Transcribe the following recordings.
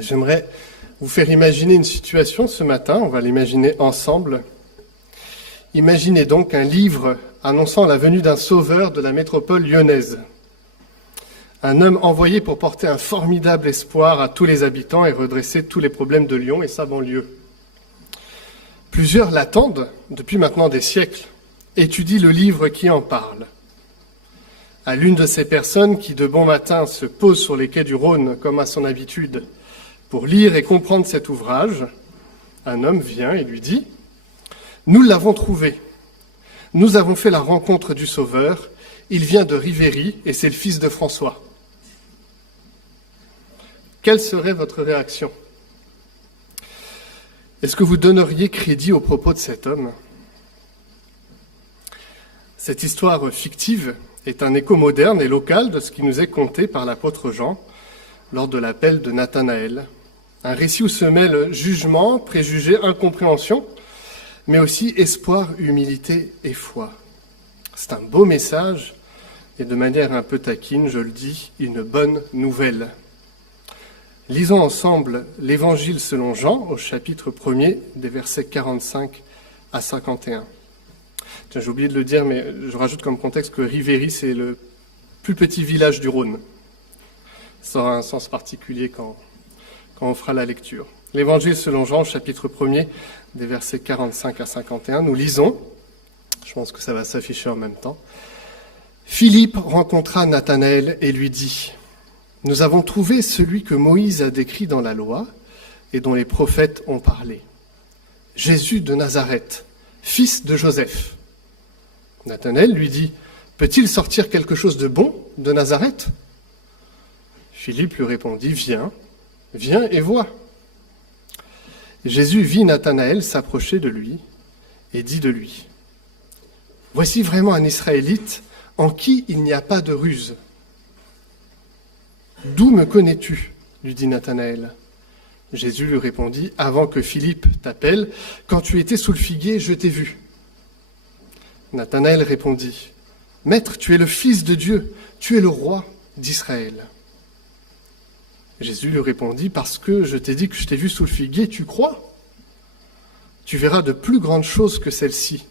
J'aimerais vous faire imaginer une situation ce matin, on va l'imaginer ensemble. Imaginez donc un livre annonçant la venue d'un sauveur de la métropole lyonnaise. Un homme envoyé pour porter un formidable espoir à tous les habitants et redresser tous les problèmes de Lyon et sa banlieue. Plusieurs l'attendent depuis maintenant des siècles, étudient le livre qui en parle. À l'une de ces personnes qui de bon matin se pose sur les quais du Rhône comme à son habitude pour lire et comprendre cet ouvrage, un homme vient et lui dit « Nous l'avons trouvé. Nous avons fait la rencontre du Sauveur. Il vient de Riveri et c'est le fils de François. » Quelle serait votre réaction ? Est-ce que vous donneriez crédit aux propos de cet homme ? Cette histoire fictive est un écho moderne et local de ce qui nous est conté par l'apôtre Jean lors de l'appel de Nathanaël. Un récit où se mêlent jugement, préjugés, incompréhension, mais aussi espoir, humilité et foi. C'est un beau message et de manière un peu taquine, je le dis, une bonne nouvelle. Lisons ensemble l'Évangile selon Jean au chapitre 1er des versets 45 à 51. Tiens, j'ai oublié de le dire, mais je rajoute comme contexte que Riveri, c'est le plus petit village du Rhône. Ça aura un sens particulier quand on fera la lecture. L'Évangile selon Jean, chapitre 1er, des versets 45 à 51, nous lisons, je pense que ça va s'afficher en même temps. Philippe rencontra Nathanaël et lui dit « Nous avons trouvé celui que Moïse a décrit dans la loi et dont les prophètes ont parlé. Jésus de Nazareth, fils de Joseph. » Nathanaël lui dit « Peut-il sortir quelque chose de bon de Nazareth ?» Philippe lui répondit « Viens et vois. » Jésus vit Nathanaël s'approcher de lui et dit de lui « Voici vraiment un Israélite en qui il n'y a pas de ruse. » « D'où me connais-tu » lui dit Nathanaël. Jésus lui répondit « Avant que Philippe t'appelle, quand tu étais sous le figuier, je t'ai vu. » Nathanaël répondit « Maître, tu es le Fils de Dieu, tu es le roi d'Israël. » Jésus lui répondit « Parce que je t'ai dit que je t'ai vu sous le figuier, tu crois ? Tu verras de plus grandes choses que celles-ci. »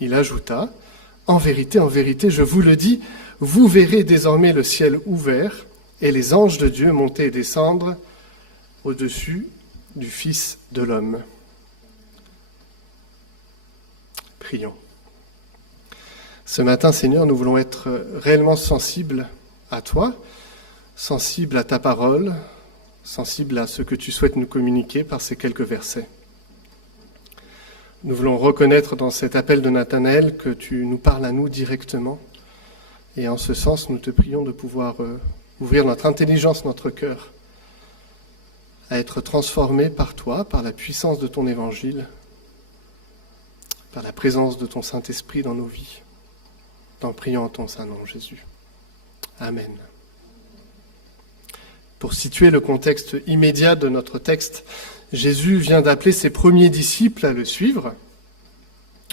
Il ajouta « en vérité, je vous le dis, vous verrez désormais le ciel ouvert et les anges de Dieu monter et descendre au-dessus du Fils de l'homme. » Prions. Ce matin, Seigneur, nous voulons être réellement sensibles à toi, sensibles à ta parole, sensibles à ce que tu souhaites nous communiquer par ces quelques versets. Nous voulons reconnaître dans cet appel de Nathanaël que tu nous parles à nous directement. Et en ce sens, nous te prions de pouvoir ouvrir notre intelligence, notre cœur, à être transformés par toi, par la puissance de ton évangile, par la présence de ton Saint-Esprit dans nos vies. T'en prions en ton saint nom, Jésus. Amen. Pour situer le contexte immédiat de notre texte, Jésus vient d'appeler ses premiers disciples à le suivre.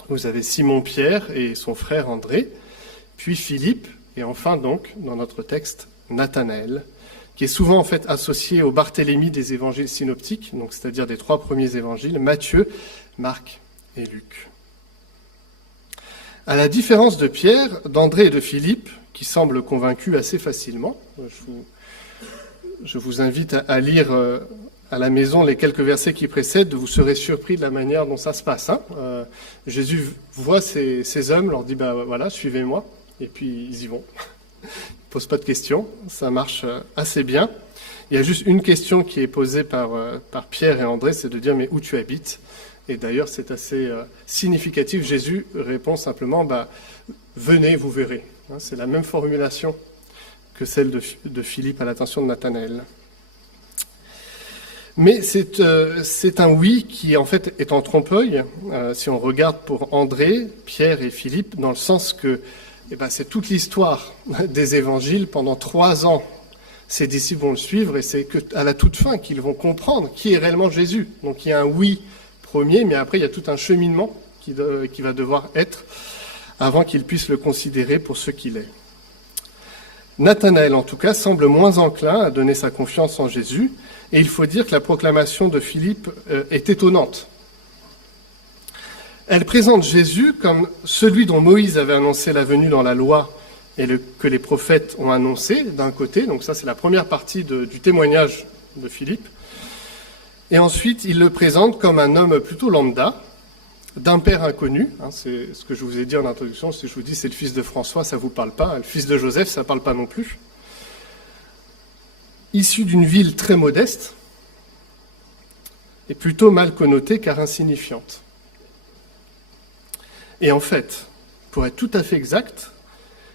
Vous avez Simon-Pierre et son frère André, puis Philippe, et enfin donc, dans notre texte, Nathanaël, qui est souvent en fait associé au Barthélemy des évangiles synoptiques, donc c'est-à-dire des 3 premiers évangiles, Matthieu, Marc et Luc. À la différence de Pierre, d'André et de Philippe, qui semblent convaincus assez facilement, je vous invite à lire à la maison les quelques versets qui précèdent, vous serez surpris de la manière dont ça se passe. Jésus voit ces hommes, leur dit voilà, suivez-moi, et puis ils y vont. Ils ne posent pas de questions, ça marche assez bien. Il y a juste une question qui est posée par Pierre et André, c'est de dire mais où tu habites ? Et d'ailleurs c'est assez significatif, Jésus répond simplement venez, vous verrez. C'est la même formulation que celle de Philippe à l'attention de Nathanaël. Mais c'est un oui qui en fait est en trompe-l'œil, si on regarde pour André, Pierre et Philippe, dans le sens que c'est toute l'histoire des évangiles. Pendant 3 ans, ces disciples vont le suivre et c'est qu'à la toute fin qu'ils vont comprendre qui est réellement Jésus. Donc il y a un oui premier, mais après il y a tout un cheminement qui va devoir être avant qu'ils puissent le considérer pour ce qu'il est. Nathanaël, en tout cas, semble moins enclin à donner sa confiance en Jésus, et il faut dire que la proclamation de Philippe est étonnante. Elle présente Jésus comme celui dont Moïse avait annoncé la venue dans la loi et que les prophètes ont annoncé, d'un côté, donc ça c'est la première partie du témoignage de Philippe, et ensuite il le présente comme un homme plutôt lambda, d'un père inconnu, c'est ce que je vous ai dit en introduction, si je vous dis c'est le fils de François, ça ne vous parle pas, le fils de Joseph, ça ne parle pas non plus. Issu d'une ville très modeste, et plutôt mal connotée car insignifiante. Et en fait, pour être tout à fait exact,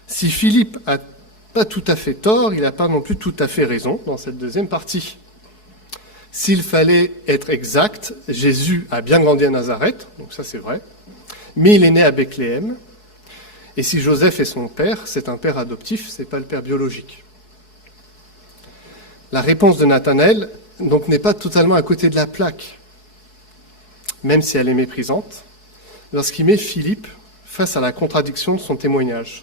si Philippe n'a pas tout à fait tort, il n'a pas non plus tout à fait raison dans cette deuxième partie. S'il fallait être exact, Jésus a bien grandi à Nazareth, donc ça c'est vrai, mais il est né à Bethléem, et si Joseph est son père, c'est un père adoptif, c'est pas le père biologique. La réponse de Nathanaël donc n'est pas totalement à côté de la plaque, même si elle est méprisante, lorsqu'il met Philippe face à la contradiction de son témoignage.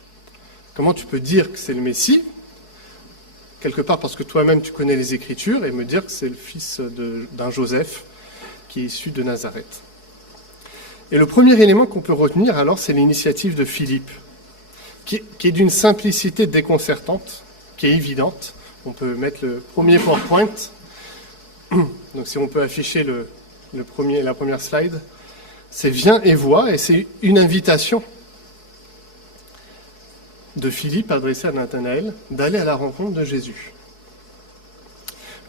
Comment tu peux dire que c'est le Messie, quelque part parce que toi-même tu connais les Écritures, et me dire que c'est le fils d'un Joseph qui est issu de Nazareth. Et le premier élément qu'on peut retenir alors, c'est l'initiative de Philippe, qui est d'une simplicité déconcertante, qui est évidente. On peut mettre le premier PowerPoint. Donc si on peut afficher la première slide, c'est « Viens et vois », et c'est une invitation de Philippe adressée à Nathanaël d'aller à la rencontre de Jésus.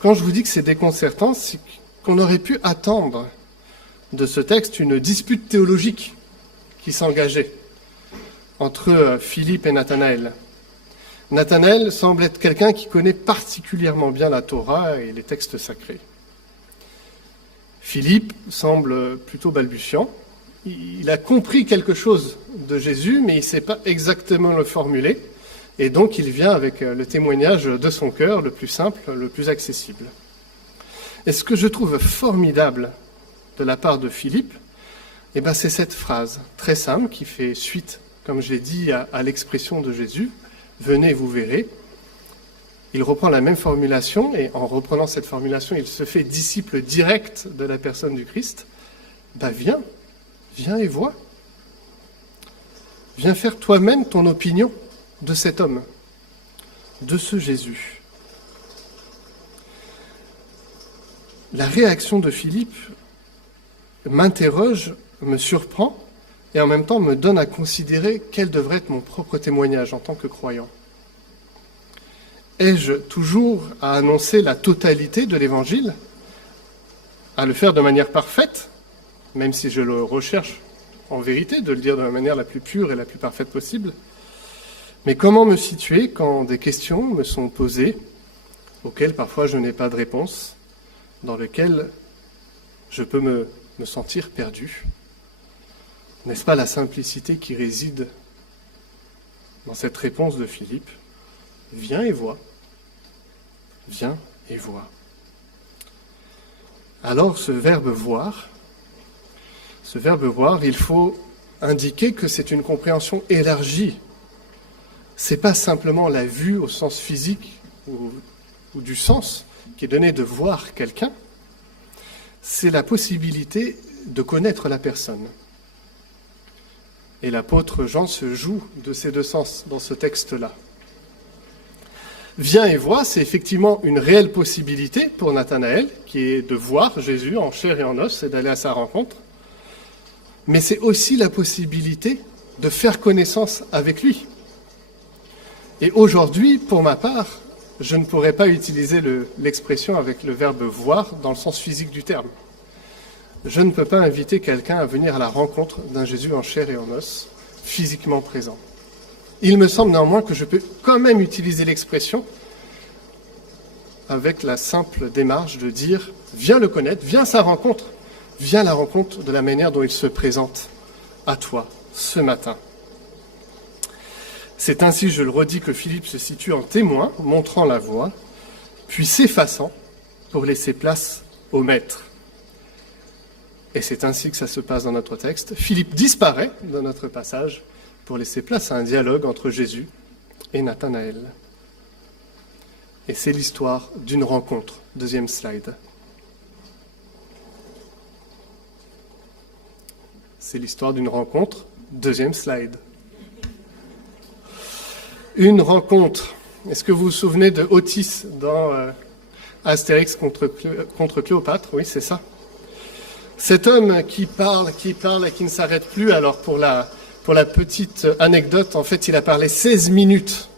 Quand je vous dis que c'est déconcertant, c'est qu'on aurait pu attendre de ce texte une dispute théologique qui s'engageait entre Philippe et Nathanaël. Nathanaël semble être quelqu'un qui connaît particulièrement bien la Torah et les textes sacrés. Philippe semble plutôt balbutiant. Il a compris quelque chose de Jésus, mais il ne sait pas exactement le formuler. Et donc, il vient avec le témoignage de son cœur, le plus simple, le plus accessible. Et ce que je trouve formidable de la part de Philippe, c'est cette phrase très simple qui fait suite, comme je l'ai dit, à l'expression de Jésus. « Venez, vous verrez ». Il reprend la même formulation, et en reprenant cette formulation, il se fait disciple direct de la personne du Christ. Viens et vois. Viens faire toi-même ton opinion de cet homme, de ce Jésus. La réaction de Philippe m'interroge, me surprend, et en même temps me donne à considérer quel devrait être mon propre témoignage en tant que croyant. Ai-je toujours à annoncer la totalité de l'Évangile, à le faire de manière parfaite, même si je le recherche en vérité, de le dire de la manière la plus pure et la plus parfaite possible? Mais comment me situer quand des questions me sont posées, auxquelles parfois je n'ai pas de réponse, dans lesquelles je peux me sentir perdu? N'est-ce pas la simplicité qui réside dans cette réponse de Philippe? Viens et vois. Viens et vois. Alors ce verbe voir, il faut indiquer que c'est une compréhension élargie. Ce n'est pas simplement la vue au sens physique ou du sens qui est donné de voir quelqu'un, c'est la possibilité de connaître la personne. Et l'apôtre Jean se joue de ces deux sens dans ce texte-là. Viens et vois, c'est effectivement une réelle possibilité pour Nathanaël, qui est de voir Jésus en chair et en os et d'aller à sa rencontre. Mais c'est aussi la possibilité de faire connaissance avec lui. Et aujourd'hui, pour ma part, je ne pourrais pas utiliser l'expression avec le verbe voir dans le sens physique du terme. Je ne peux pas inviter quelqu'un à venir à la rencontre d'un Jésus en chair et en os, physiquement présent. Il me semble néanmoins que je peux quand même utiliser l'expression avec la simple démarche de dire « viens le connaître, viens à sa rencontre, viens à la rencontre de la manière dont il se présente à toi ce matin ». C'est ainsi, je le redis, que Philippe se situe en témoin, montrant la voie, puis s'effaçant pour laisser place au maître. Et c'est ainsi que ça se passe dans notre texte. Philippe disparaît dans notre passage pour laisser place à un dialogue entre Jésus et Nathanaël. Et c'est l'histoire d'une rencontre. Deuxième slide. C'est l'histoire d'une rencontre. Deuxième slide. Une rencontre. Est-ce que vous vous souvenez de Otis dans Astérix contre Cléopâtre? Oui, c'est ça. Cet homme qui parle et qui ne s'arrête plus. Alors pour la petite anecdote, en fait, il a parlé 16 minutes.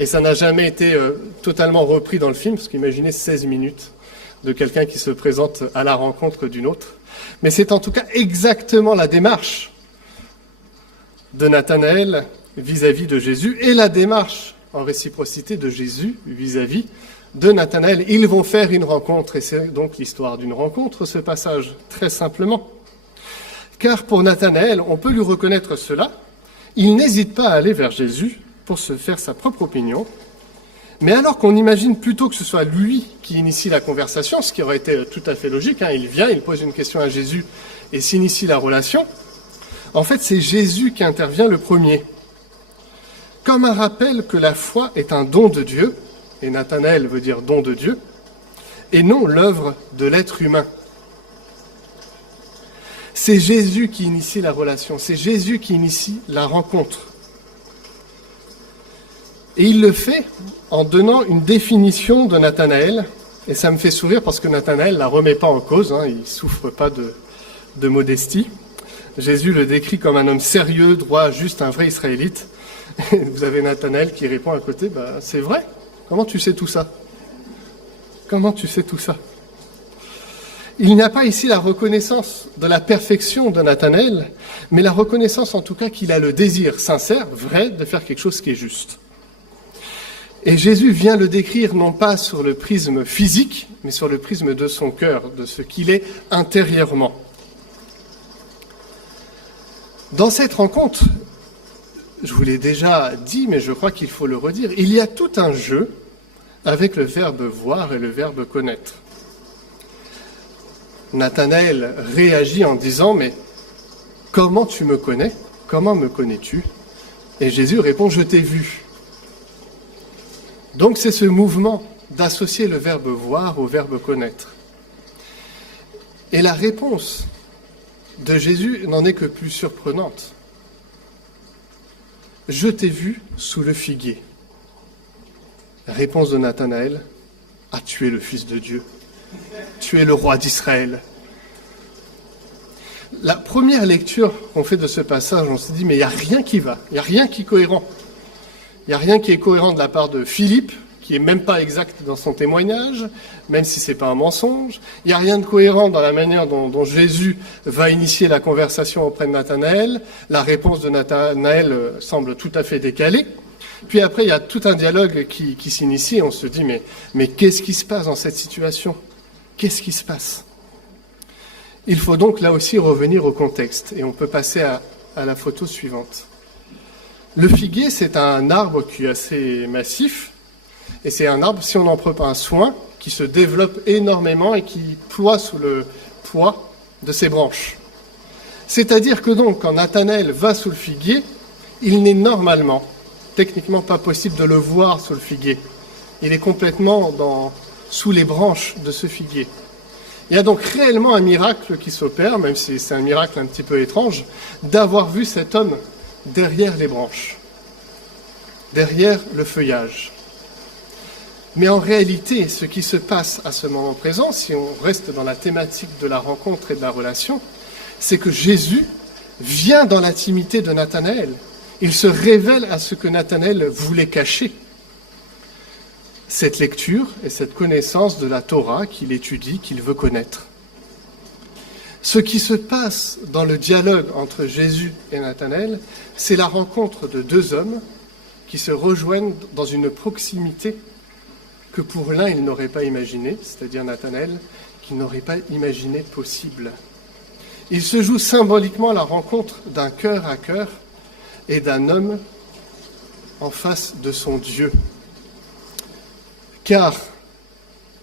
Et ça n'a jamais été totalement repris dans le film, parce qu'imaginez 16 minutes de quelqu'un qui se présente à la rencontre d'une autre. Mais c'est en tout cas exactement la démarche de Nathanaël vis-à-vis de Jésus et la démarche en réciprocité de Jésus vis-à-vis de Nathanaël. Ils vont faire une rencontre, et c'est donc l'histoire d'une rencontre, ce passage, très simplement. Car pour Nathanaël, on peut lui reconnaître cela, il n'hésite pas à aller vers Jésus pour se faire sa propre opinion, mais alors qu'on imagine plutôt que ce soit lui qui initie la conversation, ce qui aurait été tout à fait logique, il vient, il pose une question à Jésus et s'initie la relation, en fait c'est Jésus qui intervient le premier. Comme un rappel que la foi est un don de Dieu, et Nathanaël veut dire don de Dieu, et non l'œuvre de l'être humain. C'est Jésus qui initie la relation, c'est Jésus qui initie la rencontre. Et il le fait en donnant une définition de Nathanaël, et ça me fait sourire parce que Nathanaël ne la remet pas en cause, il ne souffre pas de modestie. Jésus le décrit comme un homme sérieux, droit, juste, un vrai Israélite. Et vous avez Nathanaël qui répond à côté, c'est vrai, comment tu sais tout ça? Comment tu sais tout ça? Il n'y a pas ici la reconnaissance de la perfection de Nathanaël, mais la reconnaissance en tout cas qu'il a le désir sincère, vrai, de faire quelque chose qui est juste. Et Jésus vient le décrire non pas sur le prisme physique, mais sur le prisme de son cœur, de ce qu'il est intérieurement. Dans cette rencontre, je vous l'ai déjà dit, mais je crois qu'il faut le redire, il y a tout un jeu avec le verbe voir et le verbe connaître. Nathanaël réagit en disant « Mais comment tu me connais? Comment me connais-tu » Et Jésus répond « Je t'ai vu ». Donc c'est ce mouvement d'associer le verbe voir au verbe connaître. Et la réponse de Jésus n'en est que plus surprenante. « Je t'ai vu sous le figuier ». Réponse de Nathanaël, « Ah, tu es le Fils de Dieu, tu es le roi d'Israël ». La première lecture qu'on fait de ce passage, on se dit, mais il n'y a rien qui va, il n'y a rien qui est cohérent. Il n'y a rien qui est cohérent de la part de Philippe, qui est même pas exact dans son témoignage, même si c'est pas un mensonge. Il n'y a rien de cohérent dans la manière dont Jésus va initier la conversation auprès de Nathanaël. La réponse de Nathanaël semble tout à fait décalée. Puis après, il y a tout un dialogue qui s'initie et on se dit, mais qu'est-ce qui se passe dans cette situation? Qu'est-ce qui se passe? Il faut donc là aussi revenir au contexte et on peut passer à la photo suivante. Le figuier, c'est un arbre qui est assez massif, et c'est un arbre, si on n'en prend pas un soin, qui se développe énormément et qui ploie sous le poids de ses branches. C'est-à-dire que donc, quand Nathanaël va sous le figuier, il n'est normalement, techniquement pas possible de le voir sous le figuier. Il est complètement sous les branches de ce figuier. Il y a donc réellement un miracle qui s'opère, même si c'est un miracle un petit peu étrange, d'avoir vu cet homme derrière les branches, derrière le feuillage. Mais en réalité, ce qui se passe à ce moment présent, si on reste dans la thématique de la rencontre et de la relation, c'est que Jésus vient dans l'intimité de Nathanaël. Il se révèle à ce que Nathanaël voulait cacher. Cette lecture et cette connaissance de la Torah qu'il étudie, qu'il veut connaître. Ce qui se passe dans le dialogue entre Jésus et Nathanaël, c'est la rencontre de deux hommes qui se rejoignent dans une proximité que pour l'un il n'aurait pas imaginé, c'est-à-dire Nathanaël, qu'il n'aurait pas imaginé possible. Il se joue symboliquement la rencontre d'un cœur à cœur et d'un homme en face de son Dieu. Car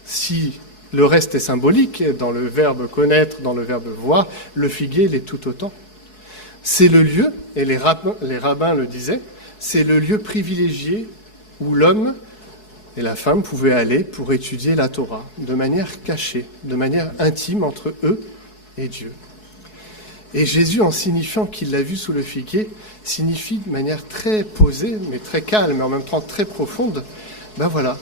si le reste est symbolique, dans le verbe connaître, dans le verbe voir, le figuier l'est tout autant. C'est le lieu, et les rabbins le disaient, c'est le lieu privilégié où l'homme Et la femme pouvait aller pour étudier la Torah de manière cachée, de manière intime entre eux et Dieu. Et Jésus, en signifiant qu'il l'a vue sous le figuier, signifie de manière très posée, mais très calme, et en même temps très profonde, ben voilà,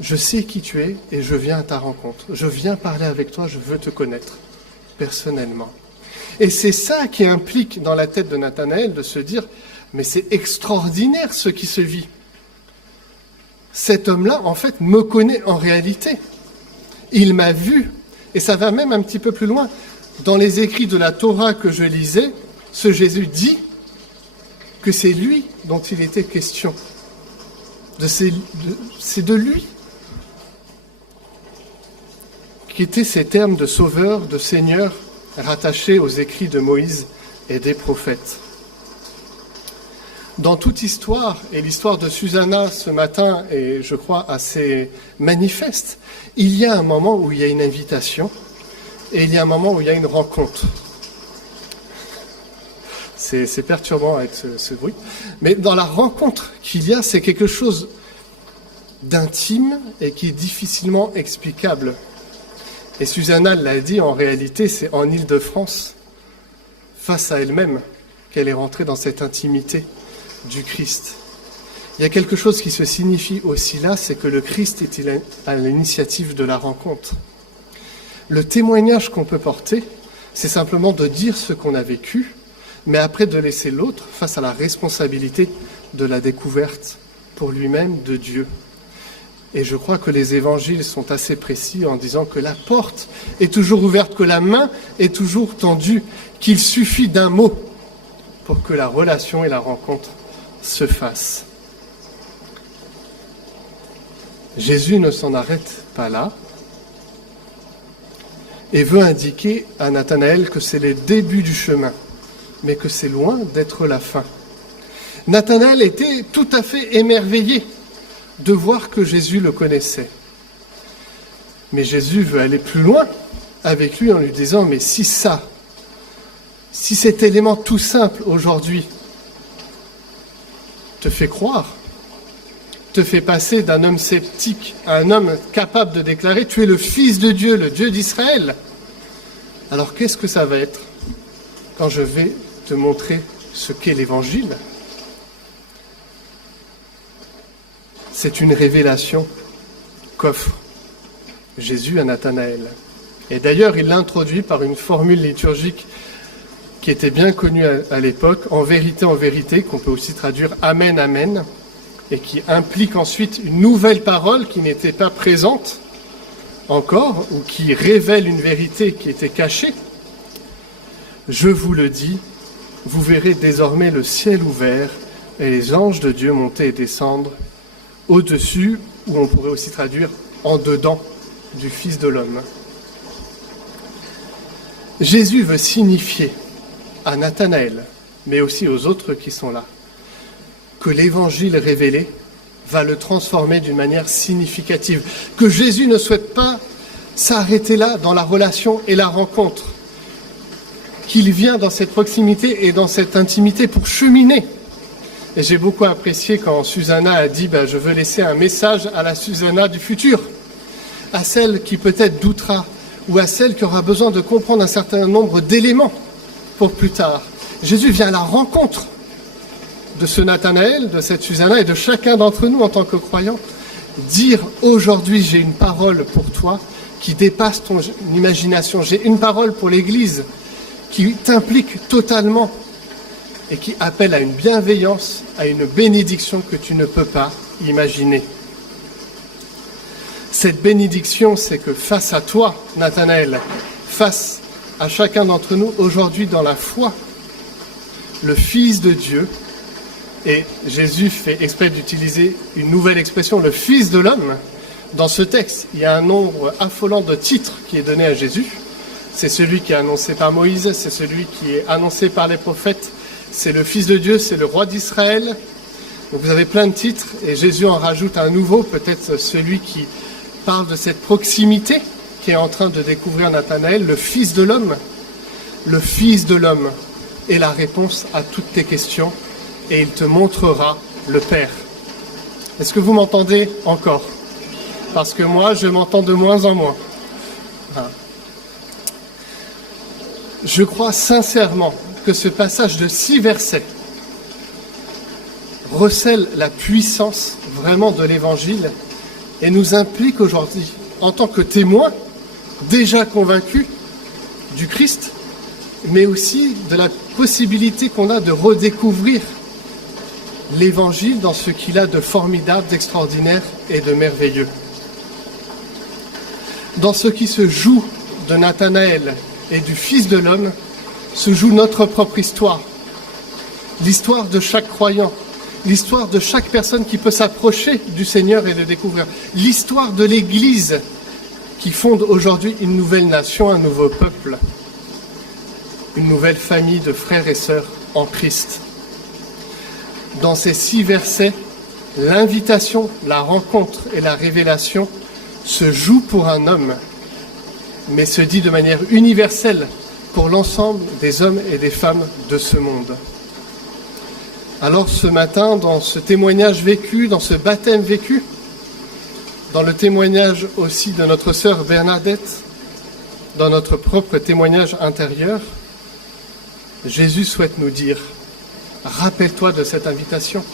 je sais qui tu es et je viens à ta rencontre. Je viens parler avec toi, je veux te connaître personnellement. Et c'est ça qui implique dans la tête de Nathanaël de se dire, mais c'est extraordinaire ce qui se vit. Cet homme-là, en fait, me connaît en réalité. Il m'a vu. Et ça va même un petit peu plus loin. Dans les écrits de la Torah que je lisais, ce Jésus dit que c'est lui dont il était question. C'est de lui qu'étaient ces termes de sauveur, de Seigneur, rattachés aux écrits de Moïse et des prophètes. Dans toute histoire, et l'histoire de Susanna ce matin est, je crois, assez manifeste, il y a un moment où il y a une invitation et il y a un moment où il y a une rencontre. C'est perturbant avec ce bruit. Mais dans la rencontre qu'il y a, c'est quelque chose d'intime et qui est difficilement explicable. Et Susanna l'a dit, en réalité, c'est en Île-de-France, face à elle-même, qu'elle est rentrée dans cette intimité du Christ. Il y a quelque chose qui se signifie aussi là, c'est que le Christ est à l'initiative de la rencontre. Le témoignage qu'on peut porter, c'est simplement de dire ce qu'on a vécu, mais après de laisser l'autre face à la responsabilité de la découverte pour lui-même de Dieu. Et je crois que les évangiles sont assez précis en disant que la porte est toujours ouverte, que la main est toujours tendue, qu'il suffit d'un mot pour que la relation et la rencontre se fassent. Jésus ne s'en arrête pas là et veut indiquer à Nathanaël que c'est le début du chemin, mais que c'est loin d'être la fin. Nathanaël était tout à fait émerveillé de voir que Jésus le connaissait. Mais Jésus veut aller plus loin avec lui en lui disant, mais si cet élément tout simple aujourd'hui te fait croire, te fait passer d'un homme sceptique à un homme capable de déclarer « Tu es le Fils de Dieu, le Dieu d'Israël », alors qu'est-ce que ça va être quand je vais te montrer ce qu'est l'Évangile ? C'est une révélation qu'offre Jésus à Nathanaël. Et d'ailleurs, il l'introduit par une formule liturgique qui était bien connue à l'époque, en vérité, qu'on peut aussi traduire Amen, Amen, et qui implique ensuite une nouvelle parole qui n'était pas présente encore, ou qui révèle une vérité qui était cachée. Je vous le dis, vous verrez désormais le ciel ouvert et les anges de Dieu monter et descendre au-dessus, ou on pourrait aussi traduire en dedans du Fils de l'homme. Jésus veut signifier à Nathanaël, mais aussi aux autres qui sont là, que l'évangile révélé va le transformer d'une manière significative, que Jésus ne souhaite pas s'arrêter là dans la relation et la rencontre, qu'il vient dans cette proximité et dans cette intimité pour cheminer. Et j'ai beaucoup apprécié quand Susanna a dit « je veux laisser un message à la Susanna du futur », à celle qui peut-être doutera, ou à celle qui aura besoin de comprendre un certain nombre d'éléments pour plus tard. Jésus vient à la rencontre de ce Nathanaël, de cette Susanna et de chacun d'entre nous en tant que croyants, dire « aujourd'hui j'ai une parole pour toi qui dépasse ton imagination, j'ai une parole pour l'Église qui t'implique totalement et qui appelle à une bienveillance, à une bénédiction que tu ne peux pas imaginer. » Cette bénédiction, c'est que face à toi, Nathanaël, face à chacun d'entre nous aujourd'hui dans la foi, le Fils de Dieu, et Jésus fait exprès d'utiliser une nouvelle expression, le Fils de l'homme. Dans ce texte, il y a un nombre affolant de titres qui est donné à Jésus. C'est celui qui est annoncé par Moïse, c'est celui qui est annoncé par les prophètes, c'est le Fils de Dieu, c'est le Roi d'Israël. Donc vous avez plein de titres, et Jésus en rajoute un nouveau, peut-être celui qui parle de cette proximité qui est en train de découvrir Nathanaël, le Fils de l'homme. Le Fils de l'homme est la réponse à toutes tes questions, et il te montrera le Père. Est-ce que vous m'entendez encore? Parce que moi, je m'entends de moins en moins. Voilà. Je crois sincèrement que ce passage de 6 versets recèle la puissance vraiment de l'Évangile et nous implique aujourd'hui, en tant que témoins, déjà convaincus du Christ, mais aussi de la possibilité qu'on a de redécouvrir l'Évangile dans ce qu'il a de formidable, d'extraordinaire et de merveilleux. Dans ce qui se joue de Nathanaël et du Fils de l'homme, se joue notre propre histoire, l'histoire de chaque croyant, l'histoire de chaque personne qui peut s'approcher du Seigneur et le découvrir, l'histoire de l'Église qui fonde aujourd'hui une nouvelle nation, un nouveau peuple, une nouvelle famille de frères et sœurs en Christ. Dans ces 6 versets, l'invitation, la rencontre et la révélation se jouent pour un homme, mais se dit de manière universelle pour l'ensemble des hommes et des femmes de ce monde. Alors ce matin, dans ce témoignage vécu, dans ce baptême vécu, dans le témoignage aussi de notre sœur Bernadette, dans notre propre témoignage intérieur, Jésus souhaite nous dire, rappelle-toi de cette invitation,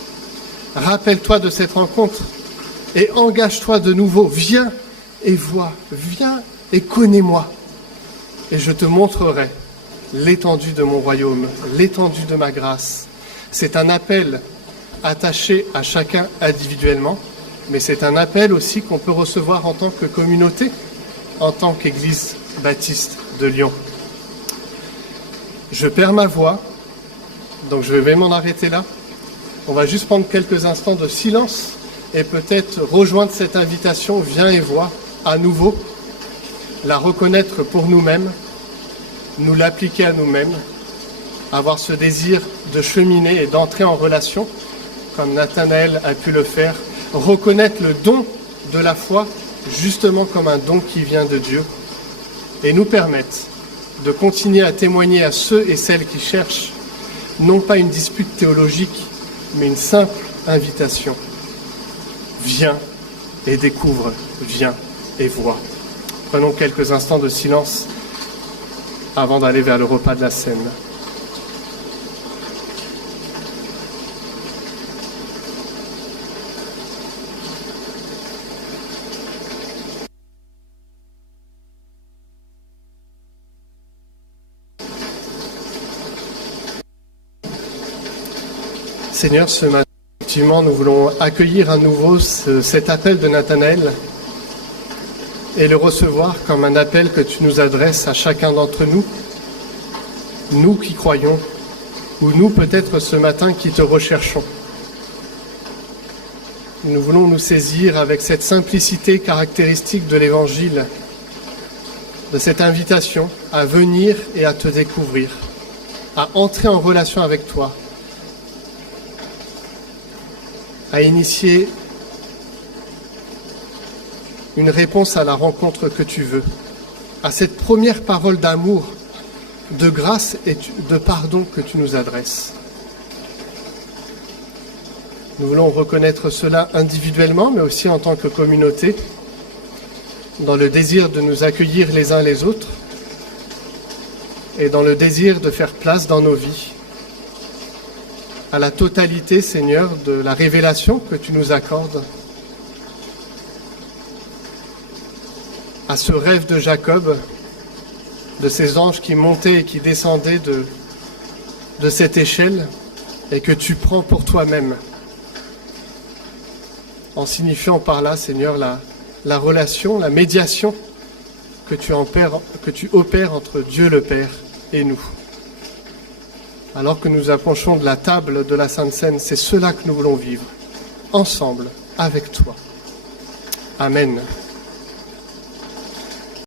rappelle-toi de cette rencontre et engage-toi de nouveau, viens et vois, viens et connais-moi et je te montrerai l'étendue de mon royaume, l'étendue de ma grâce. C'est un appel attaché à chacun individuellement, mais c'est un appel aussi qu'on peut recevoir en tant que communauté, en tant qu'Église baptiste de Lyon. Je perds ma voix, donc je vais m'en arrêter là. On va juste prendre quelques instants de silence et peut-être rejoindre cette invitation, viens et vois, à nouveau, la reconnaître pour nous-mêmes, nous l'appliquer à nous-mêmes, avoir ce désir de cheminer et d'entrer en relation, comme Nathanaël a pu le faire, reconnaître le don de la foi justement comme un don qui vient de Dieu et nous permettre de continuer à témoigner à ceux et celles qui cherchent, non pas une dispute théologique, mais une simple invitation. Viens et découvre, viens et vois. Prenons quelques instants de silence avant d'aller vers le repas de la Seine. Seigneur, ce matin, effectivement, nous voulons accueillir à nouveau cet appel de Nathanaël et le recevoir comme un appel que tu nous adresses à chacun d'entre nous, nous qui croyons, ou nous peut-être ce matin qui te recherchons. Nous voulons nous saisir avec cette simplicité caractéristique de l'Évangile, de cette invitation à venir et à te découvrir, à entrer en relation avec toi, à initier une réponse à la rencontre que tu veux, à cette première parole d'amour, de grâce et de pardon que tu nous adresses. Nous voulons reconnaître cela individuellement, mais aussi en tant que communauté, dans le désir de nous accueillir les uns les autres et dans le désir de faire place dans nos vies à la totalité, Seigneur, de la révélation que tu nous accordes, à ce rêve de Jacob, de ces anges qui montaient et qui descendaient de cette échelle et que tu prends pour toi-même, en signifiant par là, Seigneur, la relation, la médiation que tu opères entre Dieu le Père et nous. Alors que nous approchons de la table de la Sainte Seine, c'est cela que nous voulons vivre, ensemble, avec toi. Amen.